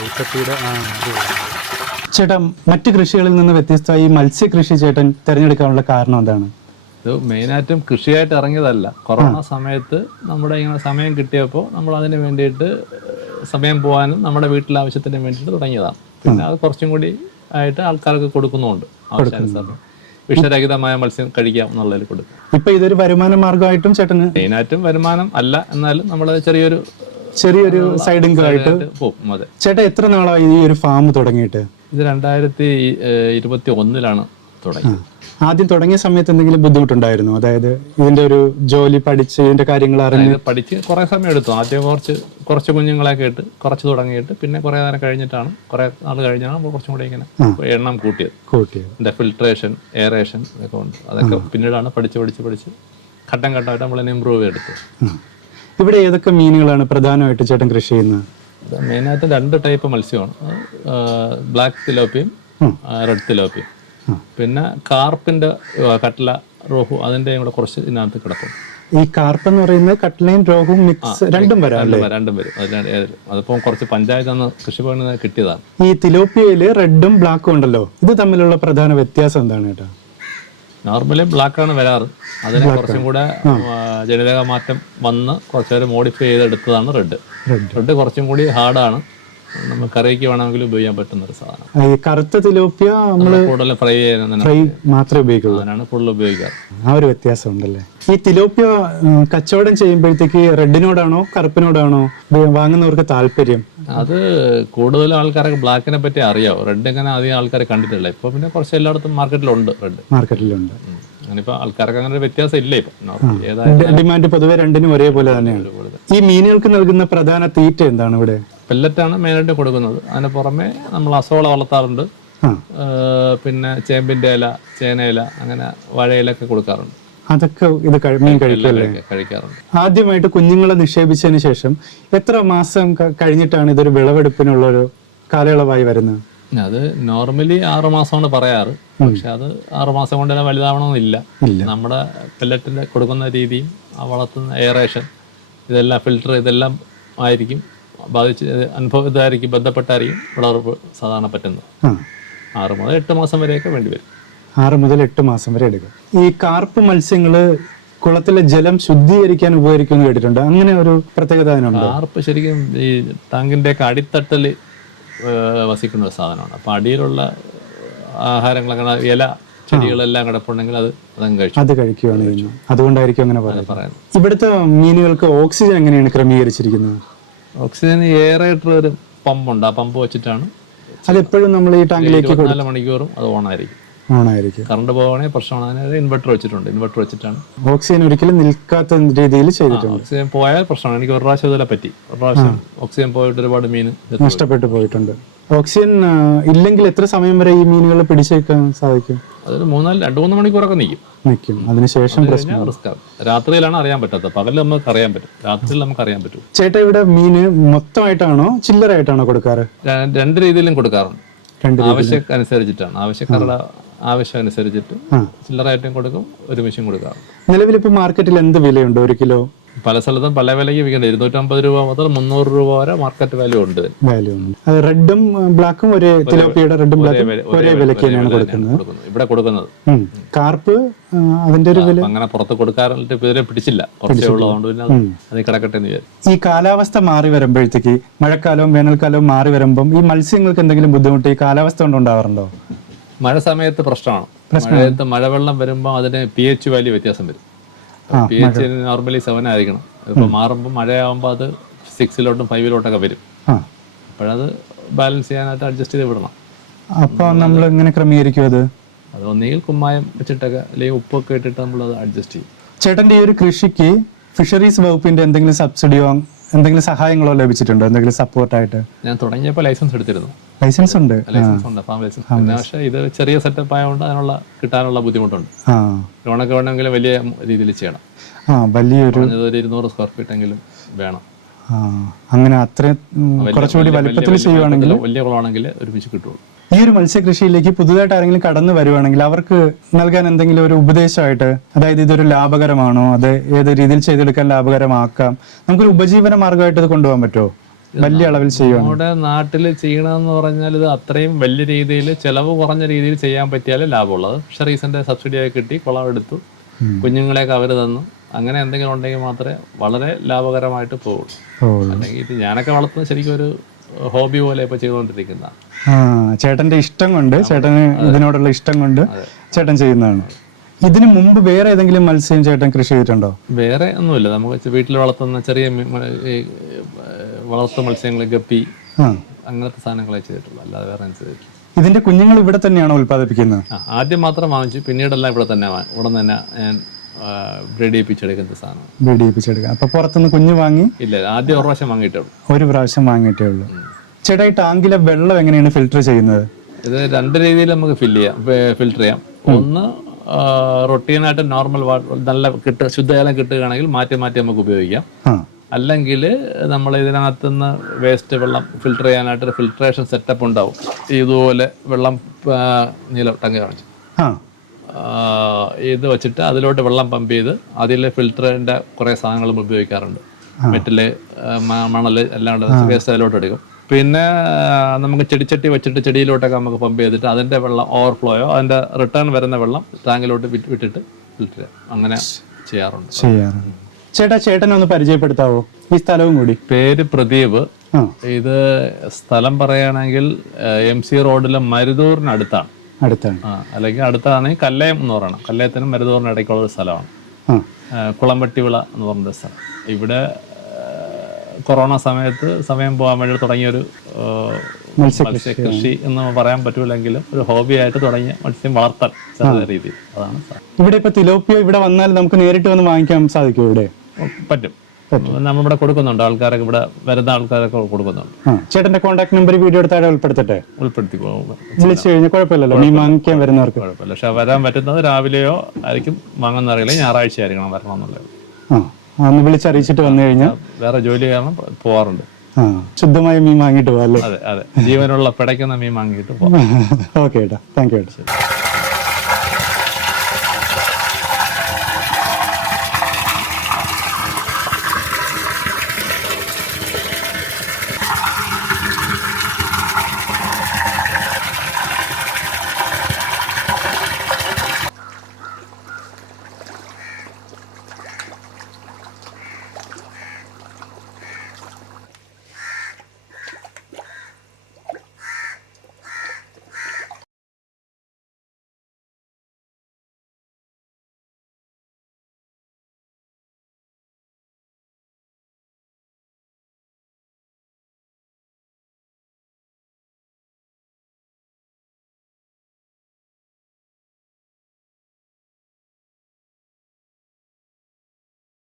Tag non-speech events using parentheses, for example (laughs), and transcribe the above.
കൈപ്പത്തിയുടെ ആ മറ്റു ചേട്ടാ മറ്റ് കൃഷികളിൽ നിന്ന് വ്യത്യസ്തമായി ഈ മത്സ്യകൃഷി ചേട്ടൻ തിരഞ്ഞെടുക്കാനുള്ള കാരണം എന്താണ്? ഇത് മെയിനായിട്ടും കൃഷിയായിട്ട് ഇറങ്ങിയതല്ല. കൊറോണ സമയത്ത് നമ്മുടെ ഇങ്ങനെ സമയം കിട്ടിയപ്പോൾ നമ്മൾ അതിന് വേണ്ടിയിട്ട് സമയം പോകാനും നമ്മുടെ വീട്ടിലെ ആവശ്യത്തിന് വേണ്ടിയിട്ട് തുടങ്ങിയതാണ്. പിന്നെ അത് കുറച്ചും കൂടി ആയിട്ട് ആൾക്കാർക്ക് കൊടുക്കുന്നുണ്ട്. ആവശ്യാനുസരണം. വിഷരഹിതമായ മത്സ്യം കഴിക്കാം എന്നുള്ളതിൽ കൊടുക്കും. ഇപ്പൊ ഇതൊരു വരുമാന മാർഗമായിട്ടും ചേട്ടന് മെയിനായിട്ടും വരുമാനം അല്ല എന്നാലും നമ്മൾ ചെറിയൊരു ചെറിയൊരു സൈഡ് ഇൻകം ആയിട്ട് പോകും അതെ. ചേട്ടാ എത്ര നാളായി ഈ ഒരു ഫാം തുടങ്ങിയിട്ട്? ഇത് രണ്ടായിരത്തി ഇരുപത്തി ഒന്നിലാണ് തുടങ്ങി ആദ്യം തുടങ്ങിയ സമയത്ത് എന്തെങ്കിലും ബുദ്ധിമുട്ടുണ്ടായിരുന്നു? അതായത് ഇതിന്റെ ഒരു ജോലി പഠിച്ച് ഇതിന്റെ കാര്യങ്ങൾ അറിഞ്ഞ് പഠിച്ച് കുറെ സമയം എടുത്തു. ആദ്യം കുറച്ച് കുറച്ച് കുഞ്ഞുങ്ങളെ ഇട്ട് കുറച്ച് തുടങ്ങിയിട്ട് പിന്നെ കുറെ നേരം കഴിഞ്ഞിട്ടാണ് കുറെ നാൾ കഴിഞ്ഞാണ് നമ്മൾ കുറച്ചും കൂടി ഇങ്ങനെ എണ്ണം കൂട്ടിയത്. കൂട്ടിയത്. ഫിൽട്രേഷൻ എയറേഷൻ ഇതൊക്കെ ഉണ്ട്. അതൊക്കെ പിന്നീടാണ് പഠിച്ച് പഠിച്ച് പഠിച്ച് ഘട്ടം ഘട്ടമായിട്ട് നമ്മൾ ഇമ്പ്രൂവ് ചെയ്തെടുത്തത്. ആ. ഇവിടെ ഏതൊക്കെ മീനുകളാണ് പ്രധാനമായിട്ട് ചേട്ടൻ കൃഷി ചെയ്യുന്നത്? മെയിനായിട്ട് രണ്ട് ടൈപ്പ് മത്സ്യമാണ്. ബ്ലാക്ക് തിലോപ്പിയും റെഡ് തിലോപ്പിയും പിന്നെ കാർപ്പിന്റെ കട്ട്ല റോഹു അതിന്റെ കൂടെ കുറച്ച് ഇതിനകത്ത് കിടക്കും. ഈ കാർപ്പ് എന്ന് പറയുന്നത് കട്ടിലയും രോഗവും മിക്സ് രണ്ടും വരാം രണ്ടും വരും, അതിപ്പോ കുറച്ച് പഞ്ചായത്ത് നിന്ന് കൃഷിഭവനിൽ കിട്ടിയതാണ്. ഈ തിലോപ്പിയയിൽ റെഡും ബ്ലാക്കും ഉണ്ടല്ലോ. ഇത് തമ്മിലുള്ള പ്രധാന വ്യത്യാസം എന്താണ് ചേട്ടാ? നോർമലി ബ്ലാക്ക് ആണ് വരാറ്. അതിന് കുറച്ചും കൂടെ ജനിതക മാറ്റം വന്ന് കുറച്ചേരം മോഡിഫൈ ചെയ്തെടുത്തതാണ് റെഡ് റെഡ് കുറച്ചും കൂടി ഹാർഡാണ് നമുക്ക് കറിക്ക് വേണമെങ്കിൽ ഉപയോഗിക്കാൻ പറ്റുന്ന ഒരു സാധനം. ഈ കറുത്ത തിലോപ്പിയ നമ്മൾ കൂടുതൽ ഫ്രൈ ചെയ്യുന്ന ഫ്രൈ മാത്രമേ ഉപയോഗിക്കുള്ളൂ. അതിനാണ് കൂടുതൽ ഉപയോഗിക്കാറ്. ആ ഒരു വ്യത്യാസം ഉണ്ടല്ലേ ഈ തിലോപ്പിയ കച്ചവടം ചെയ്യുമ്പോഴത്തേക്ക് റെഡിനോടാണോ കറുപ്പിനോടാണോ വാങ്ങുന്നവർക്ക് താല്പര്യം? അത് കൂടുതൽ ആൾക്കാരൊക്കെ ബ്ലാക്കിനെ പറ്റി അറിയാവോ? റെഡ് എങ്ങനെ അധികം ആൾക്കാരെ കണ്ടിട്ടില്ല. ഇപ്പൊ പിന്നെ കുറച്ച് എല്ലായിടത്തും മാർക്കറ്റിലുണ്ട് റെഡ് മാർക്കറ്റിലുണ്ട്. അങ്ങനിപ്പോ ആൾക്കാർക്ക് അങ്ങനെ ഒരു വ്യത്യാസം ഇല്ല ഇപ്പൊ ഡിമാൻഡ് പൊതുവെ രണ്ടിനും ഒരേപോലെ തന്നെയാണ്. ഈ മീനുകൾക്ക് നൽകുന്ന പ്രധാന തീറ്റ എന്താണ് ഇവിടെ? പെല്ലറ്റാണ് മെയിനായിട്ട് കൊടുക്കുന്നത്. അതിന് പുറമെ നമ്മൾ അസോള വളർത്താറുണ്ട്. പിന്നെ ചേമ്പിന്റെ ഇല ചേനയില അങ്ങനെ വാഴയിലൊക്കെ കൊടുക്കാറുണ്ട്. അതൊക്കെ ഇത് മീൻ കഴിക്കല്ലേ ആദ്യമായിട്ട് കുഞ്ഞുങ്ങളെ നിക്ഷേപിച്ചതിന് ശേഷം എത്ര മാസം കഴിഞ്ഞിട്ടാണ് ഇതൊരു വിളവെടുപ്പിനുള്ള ഒരു കാലയളവായി വരുന്നത്? അത് നോർമലി ആറ് മാസമാണ് പറയാറ്. പക്ഷെ അത് ആറ് മാസം കൊണ്ട് തന്നെ വലുതാവണമെന്നില്ല. നമ്മുടെ പെല്ലറ്റിന്റെ കൊടുക്കുന്ന രീതിയും ആ വളർത്തുന്ന എയറേഷൻ ഇതെല്ലാം ഫിൽട്ടർ ഇതെല്ലാം ആയിരിക്കും. ബാധിച്ച് അനുഭവ ഇതായിരിക്കും ബന്ധപ്പെട്ടായിരിക്കും വിളവെടുപ്പ് സാധാരണ പറ്റുന്നത്. ആറ് മുതൽ എട്ട് മാസം വരെയൊക്കെ വേണ്ടി വരും ആറ് മുതൽ എട്ട് മാസം വരെ എടുക്കും. ഈ കാർപ്പ് മത്സ്യങ്ങൾ കുളത്തിലെ ജലം ശുദ്ധീകരിക്കാൻ ഉപകരിക്കുമെന്ന് കേട്ടിട്ടുണ്ട്. അങ്ങനെ ഒരു പ്രത്യേകത അതിനുണ്ട് കാർപ്പ് ശരിക്കും ഈ ടാങ്കിന്റെ ഒക്കെ അടിത്തട്ടിൽ വസിക്കുന്ന ഒരു സാധനമാണ്. അപ്പൊ അടിയിലുള്ള ആഹാരങ്ങളൊക്കെ ഇല ചെടികളെല്ലാം കിടപ്പുണ്ടെങ്കിൽ അത് അതങ്ങ് കഴിച്ചു. അത് കഴിക്കുകയാണ് അതുകൊണ്ടായിരിക്കും അങ്ങനെ പറയുന്നത്. പറയുന്നത് ഇവിടുത്തെ മീനുകൾക്ക് ഓക്സിജൻ എങ്ങനെയാണ് ക്രമീകരിച്ചിരിക്കുന്നത്? ഓക്സിജൻ എയറേറ്റർ ഒരു പമ്പുണ്ട്. ആ പമ്പ് വെച്ചിട്ടാണ് അത് എപ്പോഴും നമ്മൾ ഈ ടാങ്കിലേക്ക് നാല് മണിക്കൂറും അത് ഓണായിരിക്കും. ഓണായിരിക്കും കറണ്ട് പോകണേ പ്രശ്നമാണ്. ഇൻവെർട്ടർ വെച്ചിട്ടുണ്ട്. ഇൻവെർട്ടർ വെച്ചിട്ടാണ്. ഓക്സിജൻ ഒരിക്കലും നിൽക്കാത്ത രീതിയിൽ ചെയ്തിട്ടുണ്ട്. ഓക്സിജൻ പോയാൽ പ്രശ്നമാണ്. എനിക്ക് ഒരു പ്രാവശ്യം ഇതിലെ പറ്റി. ഒരു പ്രാവശ്യം ഓക്സിജൻ പോയിട്ട് ഒരുപാട് മീൻ. നഷ്ടപ്പെട്ടു പോയിട്ടുണ്ട്. ഓക്സിജൻ ഇല്ലെങ്കിൽ എത്ര സമയം വരെ ഈ മീനുകൾ പിടിച്ചേക്കാൻ സാധിക്കും? അതൊരു മൂന്നാൽ രണ്ട് മൂന്ന് മണിക്കൂറൊക്കെ നിൽക്കും നിൽക്കും അതിനുശേഷം രാത്രിയിലാണ് അറിയാൻ പറ്റാത്തത്. പകലിൽ നമുക്ക് അറിയാൻ പറ്റും. രാത്രിയിൽ നമുക്ക് അറിയാൻ പറ്റും. ചേട്ടാ ഇവിടെ മീന് മൊത്തമായിട്ടാണോ ചില്ലറായിട്ടാണോ കൊടുക്കാറ്? രണ്ട് രീതിയിലും കൊടുക്കാറുണ്ട്. ആവശ്യം അനുസരിച്ചിട്ടാണ് ആവശ്യക്കാരുടെ ആവശ്യം അനുസരിച്ചിട്ട് ആ. ചില്ലറായിട്ടും കൊടുക്കും ഒരുമിച്ചും കൊടുക്കാം. നിലവിൽ ഇപ്പൊ മാർക്കറ്റിൽ എന്ത് വിലയുണ്ട് ഒരു കിലോ? പല സ്ഥലത്തും പല വിലയ്ക്ക് വിൽക്കുന്നുണ്ട്. ഇരുന്നൂറ്റമ്പത് രൂപ മുതൽ മുന്നൂറ് രൂപ വരെ മാർക്കറ്റ് വാല്യൂ ഉണ്ട്. വാല്യൂ ഉണ്ട്. റെഡും ബ്ലാക്കും ഒരേ തിലോപ്പിയുടെ റെഡും ബ്ലാക്കും ഒരേ വിലയ്ക്ക് തന്നെയാണ് കൊടുക്കുന്നത്. ഇവിടെ കൊടുക്കുന്നത്. കാർപ്പ് അതിന്റെ ഒരു വില? അങ്ങനെ പുറത്ത് കൊടുക്കാറില്ല ഇതുവരെ പിടിച്ചില്ല. കുറച്ചേ ഉള്ളതുകൊണ്ട് പിന്നെ അത് അത് കിടക്കട്ടെ എന്ന് വിചാരിച്ചു. ഈ കാലാവസ്ഥ മാറി വരുമ്പോഴത്തേക്ക് മഴക്കാലവും വേനൽക്കാലവും മാറി വരുമ്പം ഈ മത്സ്യങ്ങൾക്ക് എന്തെങ്കിലും ബുദ്ധിമുട്ട് ഈ കാലാവസ്ഥ കൊണ്ട് ഉണ്ടാവാറുണ്ടോ? മഴ സമയത്ത് പ്രശ്നമാണ്. മഴയത്ത് മഴവെള്ളം വരുമ്പോൾ അതിന് പി എച്ച് വാല്യൂ വ്യത്യാസം വരും. പി എച്ച് നോർമലി സെവൻ ആയിരിക്കണം. ഇപ്പൊ മാറുമ്പോൾ മഴയാകുമ്പോൾ അത് സിക്സിലോട്ടും ഫൈവിലോട്ടൊക്കെ വരും. അപ്പോഴത് ബാലൻസ് ചെയ്യാനായിട്ട് അഡ്ജസ്റ്റ് ചെയ്ത് വിടണം. അപ്പൊ നമ്മൾ എങ്ങനെ ക്രമീകരിക്കും അത്? അത് ഒന്നുകിൽ കുമ്മായം വെച്ചിട്ടൊക്കെ അല്ലെങ്കിൽ ഉപ്പൊക്കെ ഇട്ടിട്ട് നമ്മൾ അത് അഡ്ജസ്റ്റ് ചെയ്യും. ചേട്ടന്റെ ഈ ഒരു കൃഷിക്ക് ഫിഷറീസ് വകുപ്പിന്റെ എന്തെങ്കിലും സബ്സിഡിയോ എന്തെങ്കിലും സഹായങ്ങളോ ലഭിച്ചിട്ടുണ്ടോ? എന്തെങ്കിലും സപ്പോർട്ടായിട്ട് ഞാൻ തുടങ്ങിയപ്പോൾ ലൈസൻസ് എടുത്തിരുന്നു. ലൈസൻസ് ഉണ്ട്. ലൈസൻസ് ഉണ്ട്. ഫാം ലൈസൻസ് പിന്നെ പക്ഷേ ഇത് ചെറിയ സെറ്റപ്പ് ആയതുകൊണ്ട് അതിനുള്ള കിട്ടാനുള്ള ബുദ്ധിമുട്ടുണ്ട്. ലോണൊക്കെ വേണമെങ്കിൽ വലിയ രീതിയിൽ ചെയ്യണം. വലിയൊരു ഒരു ഇരുന്നൂറ് സ്ക്വയർ ഫീറ്റ് എങ്കിലും വേണം. അങ്ങനെ അത്രയും കുറച്ചുകൂടി വലുപ്പത്തിൽ ചെയ്യുവാണെങ്കിൽ വലിയ കുളമാണെങ്കിൽ ഒരുമിച്ച് കിട്ടുള്ളൂ. ഈ ഒരു മത്സ്യകൃഷിയിലേക്ക് പുതുതായിട്ട് ആരെങ്കിലും കടന്നു വരുവാണെങ്കിൽ അവർക്ക് നൽകാൻ എന്തെങ്കിലും ഒരു ഉപദേശമായിട്ട് അതായത് ഇതൊരു ലാഭകരമാണോ? അത് ഏത് രീതിയിൽ ചെയ്തെടുക്കാൻ ലാഭകരമാക്കാം? നമുക്കൊരു ഉപജീവന മാർഗമായിട്ട് ഇത് കൊണ്ടുപോകാൻ പറ്റുമോ? വലിയ അളവിൽ ചെയ്യുവാണ് നമ്മുടെ നാട്ടിൽ ചെയ്യണമെന്ന് പറഞ്ഞാൽ ഇത് അത്രയും വലിയ രീതിയിൽ ചെലവ് കുറഞ്ഞ രീതിയിൽ ചെയ്യാൻ പറ്റിയാലേ ലാഭമുള്ളത് ഫിഷറീസിന്റെ സബ്സിഡി ആയി കിട്ടി കുളം എടുത്തു. കുഞ്ഞുങ്ങളെയൊക്കെ അവർ തന്നു. അങ്ങനെ എന്തെങ്കിലും ഉണ്ടെങ്കിൽ മാത്രമേ വളരെ ലാഭകരമായിട്ട് പോകുള്ളൂ അല്ലെങ്കിൽ ഇത് ഞാനൊക്കെ വളർത്തുന്നത് ശരിക്കും ഒരു ഹോബി പോലെ ഇപ്പൊ ചെയ്തുകൊണ്ടിരിക്കുന്ന. ചേട്ടന്റെ ഇഷ്ടം കൊണ്ട് ചേട്ടന് ഇതിനോടുള്ള ഇഷ്ടം കൊണ്ട് ചേട്ടൻ ചെയ്യുന്നതാണ്. ഇതിനു മുമ്പ് വേറെ ഏതെങ്കിലും മത്സ്യം ചേട്ടൻ കൃഷി ചെയ്തിട്ടുണ്ടോ? വേറെ ഒന്നുമില്ല. നമുക്ക് വീട്ടിൽ വളർത്തുന്ന ചെറിയ വളർത്തു മത്സ്യങ്ങൾ ഗപ്പി അങ്ങനത്തെ സാധനങ്ങളെ ചെയ്തിട്ടുള്ളൂ. അല്ലാതെ വേറെ ചെയ്തിട്ടില്ല. ഇതിന്റെ കുഞ്ഞുങ്ങൾ ഇവിടെ തന്നെയാണോ ഉൽപ്പാദിപ്പിക്കുന്നത്? ആദ്യം മാത്രം വാങ്ങിച്ചു. പിന്നീടെല്ലാം ഇവിടെ തന്നെ ഉടൻ തന്നെ ഞാൻ ബ്രീഡ് ചെയ്യിപ്പിച്ചെടുക്കുന്ന സാധനം. വെടിയിപ്പിച്ചെടുക്കുക അപ്പൊ പുറത്തുനിന്ന് കുഞ്ഞ് വാങ്ങി ഇല്ല ആദ്യം ഒരു പ്രാവശ്യം വാങ്ങിയിട്ടുള്ളൂ ഒരു പ്രാവശ്യം വാങ്ങിയിട്ടേ ഉള്ളൂ. ചേട്ടാ ഈ ടാങ്കിലെ വെള്ളം എങ്ങനെയാണ് ഫിൽട്ടർ ചെയ്യുന്നത്? ഇത് രണ്ട് രീതിയിൽ നമുക്ക് ഫില്ല് ചെയ്യാം ഫിൽട്ടർ ചെയ്യാം. ഒന്ന് റൊട്ടീനായിട്ട് നോർമൽ നല്ല കിട്ട ശുദ്ധജലം കിട്ടുകയാണെങ്കിൽ മാറ്റി മാറ്റി നമുക്ക് ഉപയോഗിക്കാം. അല്ലെങ്കിൽ നമ്മൾ ഇതിനകത്ത് നിന്ന് വേസ്റ്റ് വെള്ളം ഫിൽട്ടർ ചെയ്യാനായിട്ട് ഫിൽട്രേഷൻ സെറ്റപ്പ് ഉണ്ടാവും. ഇതുപോലെ വെള്ളം നീല ടങ്ക് കാണിച്ചു. ഇത് വെച്ചിട്ട് അതിലോട്ട് വെള്ളം പമ്പ് ചെയ്ത് അതിൽ ഫിൽറ്ററിന്റെ കുറേ സാധനങ്ങളും ഉപയോഗിക്കാറുണ്ട്. മെറ്റൽ മണൽ മണൽ എല്ലാം വേസ്റ്റ് അതിലോട്ട് എടുക്കും പിന്നെ നമുക്ക് ചെടിച്ചട്ടി വെച്ചിട്ട് ചെടിയിലോട്ടൊക്കെ നമുക്ക് പമ്പ് ചെയ്തിട്ട് അതിന്റെ വെള്ളം ഓവർഫ്ലോയോ അതിന്റെ റിട്ടേൺ വരുന്ന വെള്ളം ടാങ്കിലോട്ട് വിട്ട് വിട്ടിട്ട് ഫിൽറ്റർ അങ്ങനെ ചെയ്യാറുണ്ട്. ചെയ്യാറുണ്ട്. ചേട്ടാ ചേട്ടനെ ഒന്ന് പരിചയപ്പെടുത്താവോ? ഈ സ്ഥലവും കൂടി. പേര് പ്രദീപ്. ഇത് സ്ഥലം പറയുകയാണെങ്കിൽ എം സി റോഡിലെ മരുതൂറിനടുത്താണ് അടുത്താണ്. അല്ലെങ്കിൽ അടുത്താണെങ്കിൽ കല്ലയം എന്ന് പറയണം. കല്ലയത്തിനും മരുതൂറിനും ഇടയ്ക്കുള്ള ഒരു സ്ഥലമാണ്. കുളമ്പട്ടിവിള എന്ന് പറഞ്ഞ സ്ഥലം. ഇവിടെ കൊറോണ സമയത്ത് സമയം പോകാൻ വേണ്ടി തുടങ്ങിയൊരു മത്സ്യകൃഷി. എന്ന് പറയാൻ പറ്റൂലെങ്കിലും ഒരു ഹോബി ആയിട്ട് തുടങ്ങിയ മത്സ്യം വളർത്തൽ ചെറിയ രീതിയിൽ. അതാണ് ഇവിടെ ഇപ്പൊ തിലോപ്പിയോ ഇവിടെ വന്നാൽ നമുക്ക് നേരിട്ട് വന്ന് വാങ്ങിക്കാൻ സാധിക്കും ഇവിടെ? പറ്റും. നമ്മളിവിടെ കൊടുക്കുന്നുണ്ട്. ആൾക്കാരൊക്കെ ഇവിടെ വരുന്ന ആൾക്കാരൊക്കെ കൊടുക്കുന്നുണ്ട്. ചേട്ടന്റെ കോൺടാക്ട് നമ്പർ വീഡിയോ എടുത്താടെ ഉൾപ്പെടുത്തട്ടെ? ഉൾപ്പെടുത്തി വിളിച്ചു കഴിഞ്ഞാൽ കുഴപ്പമില്ലല്ലോ. മീൻ വാങ്ങിക്കാൻ വരുന്നവർക്ക്. കുഴപ്പമില്ല. പക്ഷെ വരാൻ പറ്റുന്നത് രാവിലെയോ ആയിരിക്കും വാങ്ങുന്ന അറിയില്ല. ഞായറാഴ്ച ആയിരിക്കണം വരണം എന്നുള്ളത് ഒന്ന് വിളിച്ചറിയിച്ചിട്ട് വന്നു കഴിഞ്ഞാൽ വേറെ ജോലി കാരണം പോവാറുണ്ട്. ശുദ്ധമായ മീൻ വാങ്ങിയിട്ട് പോകാം അല്ലേ അതെ അതെ. ജീവനുള്ള പിടയ്ക്കുന്ന മീൻ വാങ്ങിയിട്ട് പോവാം. (laughs) ഓക്കെ ഏട്ടാ. താങ്ക് യു ഏട്ടാ.